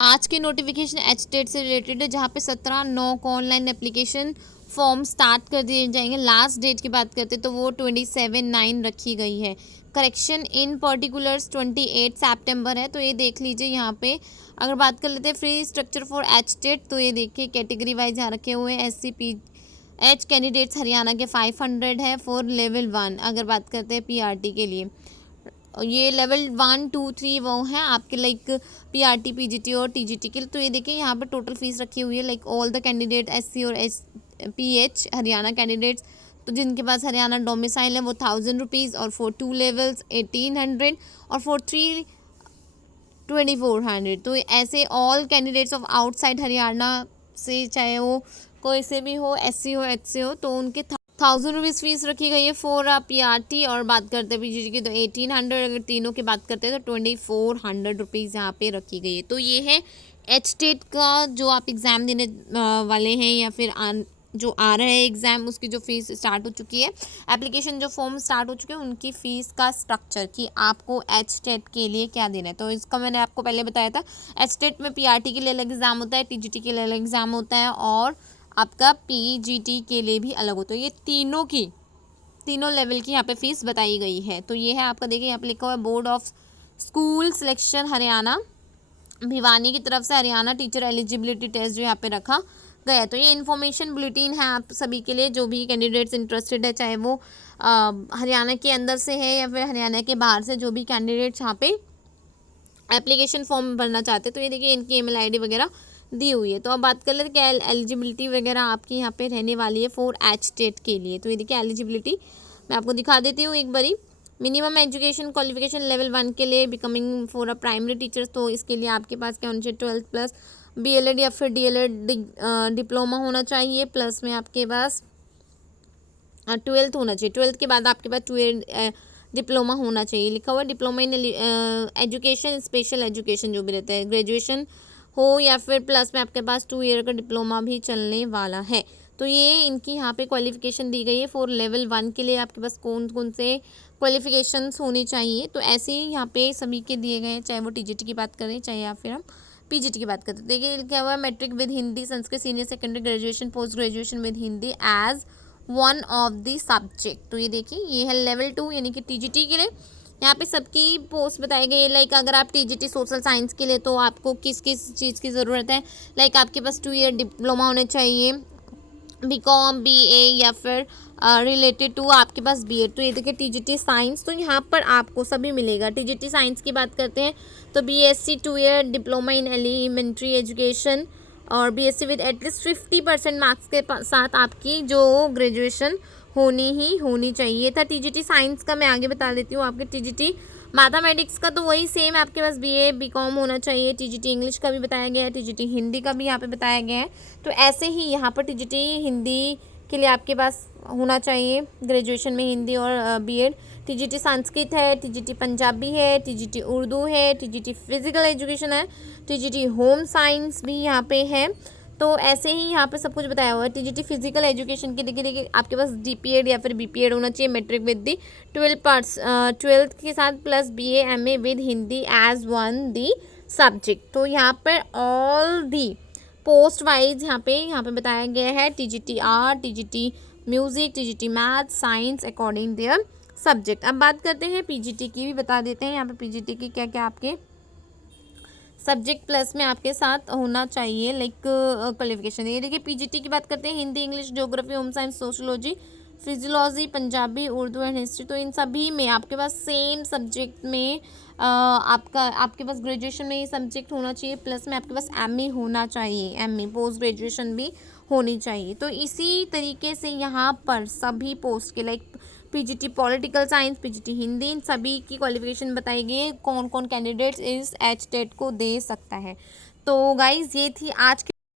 आज की notification H-TET से रिलेटेड है, जहाँ पे 17/9 को ऑनलाइन एप्लीकेशन फॉर्म स्टार्ट कर दिए जाएंगे। लास्ट डेट की बात करते तो वो 27/9 रखी गई है। करेक्शन इन पर्टिकुलर्स 28 सितंबर है। तो ये देख लीजिए यहाँ पे। अगर बात कर लेते हैं फ्री स्ट्रक्चर फॉर एच-टेट, तो ये देखिए कैटेगरी वाइज यहाँ रखे हुए हैं। SCPH कैंडिडेट्स हरियाणा के 500 है फॉर लेवल 1। अगर बात करते हैं PRT के लिए, ये लेवल 1 2 3 वो हैं आपके लाइक PRT PGT और TGT के लिए। तो ये देखिए यहाँ पर टोटल फीस रखी हुई है like all the candidate SC और SPH हरियाणा कैंडिडेट्स, तो जिनके पास हरियाणा डोमिसाइल है वो 1000 रुपीज़, और फॉर 2 लेवल्स 1800, और फॉर 3 2400। तो ऐसे all candidates of outside Haryana से, चाहे वो कोई से भी हो, SC हो HC हो, तो उनके 1000 रुपीज़ फीस रखी गई है फॉर PRT। और बात करते हैं PGT की तो 1800, अगर तीनों की बात करते हैं तो 2400 रुपीज़ यहाँ पे रखी गई है। तो ये है एच-टेट का जो आप एग्ज़ाम देने वाले हैं या फिर जो आ रहा है एग्ज़ाम, उसकी जो फ़ीस स्टार्ट हो चुकी है, एप्लीकेशन जो फॉर्म स्टार्ट हो चुके हैं, उनकी फ़ीस का स्ट्रक्चर कि आपको एच-टेट के लिए क्या देना है। तो इसका मैंने आपको पहले बताया था। एच-टेट में PRT के लिए अलग एग्ज़ाम होता है, TGT के लिए अलग एग्ज़ाम होता है, और आपका PGT के लिए भी अलग होता है। ये तीनों लेवल की यहाँ पे फीस बताई गई है। तो ये है आपका, देखिए यहाँ पे लिखा हुआ है board of school selection Haryana Bhiwani की तरफ से हरियाणा टीचर एलिजिबिलिटी टेस्ट जो यहाँ पे रखा गया है। तो ये इन्फॉर्मेशन बुलेटिन है आप सभी के लिए, जो भी कैंडिडेट्स इंटरेस्टेड है, चाहे वो हरियाणा के अंदर से है या फिर हरियाणा के बाहर से, जो भी कैंडिडेट्स यहाँ पे एप्लीकेशन फॉर्म भरना चाहते हैं। तो ये देखिए इनकी ईमेल आईडी वगैरह दी हुई है। तो अब बात कर लेते क्या एलिजिबिलिटी वगैरह आपकी यहाँ पे रहने वाली है फॉर एच-टेट के लिए। तो ये देखिए एलिजिबिलिटी मैं आपको दिखा देती हूँ एक बारी। मिनिमम एजुकेशन क्वालिफिकेशन लेवल 1 के लिए becoming for a primary teachers, तो इसके लिए आपके पास क्या होना चाहिए, 12+ BLED या फिर DLED डिप्लोमा होना चाहिए, प्लस में आपके पास 12th होना चाहिए। 12th के बाद आपके पास 2 डिप्लोमा होना चाहिए। लिखा हुआ diploma in education, special education जो भी रहता है, ग्रेजुएशन हो या फिर प्लस में आपके पास 2 ईयर का डिप्लोमा भी चलने वाला है। तो ये इनकी यहाँ पे क्वालिफिकेशन दी गई है फॉर लेवल 1 के लिए। आपके पास कौन कौन से क्वालिफिकेशंस होनी चाहिए, तो ऐसे ही यहाँ पे सभी के दिए गए हैं, चाहे वो TGT की बात करें चाहे या फिर हम PGT की बात करते हैं। देखिए क्या हुआ, matric with Hindi, Sanskrit, senior secondary graduation, post graduation with Hindi as one of the subject. तो ये देखिए ये है लेवल 2 यानी कि TGT के लिए। यहाँ पे सबकी पोस्ट बताई गई है। लाइक अगर आप TGT सोशल साइंस के लिए, तो आपको किस किस चीज़ की ज़रूरत है, लाइक आपके पास 2 ईयर डिप्लोमा होने चाहिए, BCom BA या फिर रिलेटेड टू आपके पास BEd। तो ये देखिए TGT साइंस, तो यहाँ पर आपको सभी मिलेगा। TGT साइंस की बात करते हैं तो BSc 2 year diploma in elementary education, और BSc विद एटलीस्ट 50% मार्क्स के साथ आपकी जो ग्रेजुएशन होनी चाहिए था। TGT साइंस का मैं आगे बता देती हूँ। आपके TGT मैथमेटिक्स का तो वही सेम है, आपके पास BA BCom होना चाहिए। TGT इंग्लिश का भी बताया गया है, TGT हिंदी का भी यहाँ पे बताया गया है। तो ऐसे ही यहाँ पर TGT हिंदी के लिए आपके पास होना चाहिए ग्रेजुएशन में हिंदी और BEd। TGT संस्कृत है, TGT पंजाबी है, TGT उर्दू है, TGT फिजिकल एजुकेशन है, TGT होम साइंस भी यहाँ पे है। तो ऐसे ही यहाँ पे सब कुछ बताया हुआ है। TGT फिजिकल एजुकेशन के देखिए आपके पास DPEd या फिर BPEd होना चाहिए, मैट्रिक विद दी 12th के साथ plus BA MA with Hindi as one the subject. तो यहाँ पर ऑल दी पोस्ट वाइज यहाँ पे बताया गया है TGT art, TGT music, TGT math, science according their subject. अब बात करते हैं PGT की भी बता देते हैं। यहाँ पे PGT की क्या क्या आपके सब्जेक्ट प्लस में आपके साथ होना चाहिए लाइक क्वालिफिकेशन। ये देखिए PGT की बात करते हैं, Hindi, English, geography, home science, sociology, physiology, Punjabi, Urdu and history. तो इन सभी में आपके पास सेम सब्जेक्ट में आपके पास ग्रेजुएशन में ये सब्जेक्ट होना चाहिए, प्लस में आपके पास MA होना चाहिए, MA पोस्ट ग्रेजुएशन भी होनी चाहिए। तो इसी तरीके से यहाँ पर सभी पोस्ट के like PGT political science, PGT Hindi, इन सभी की क्वालिफिकेशन बताई गई है, कौन कौन कैंडिडेट्स इस एच-टेट को दे सकता है। तो गाइज़ ये थी आज की